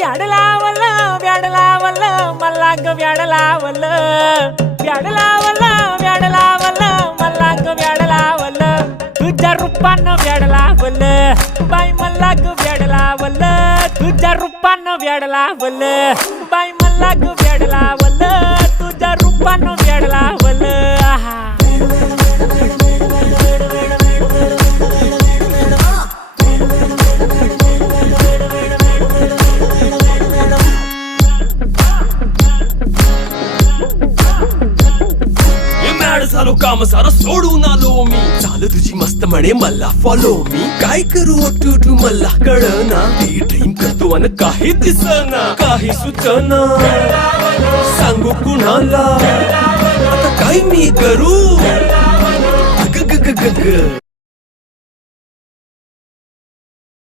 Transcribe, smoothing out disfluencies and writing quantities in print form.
व्याड लावलं व्याड लावलं मला ग व्याड लावलं व्याड लावलं व्याड लावलं मला ग व्याड लावलं तुझ्या रूपानं व्याड लावलं बाई मला ग व्याड लावलं तुझ्या रूपानं व्याड लावलं बाई मला ग व्याड लावलं तुझ्या रूपानं व्याड लावलं आहा झालो काम सारं सोडून आलो मी चाल तुझी मस्त म्हणे मला फॉलो मी काय करू टू मला कळना ती ड्रीम करतो आणि काही दिसना काही सुचना सांगू कुणाला आता काय मी करू ग ग ग ग ग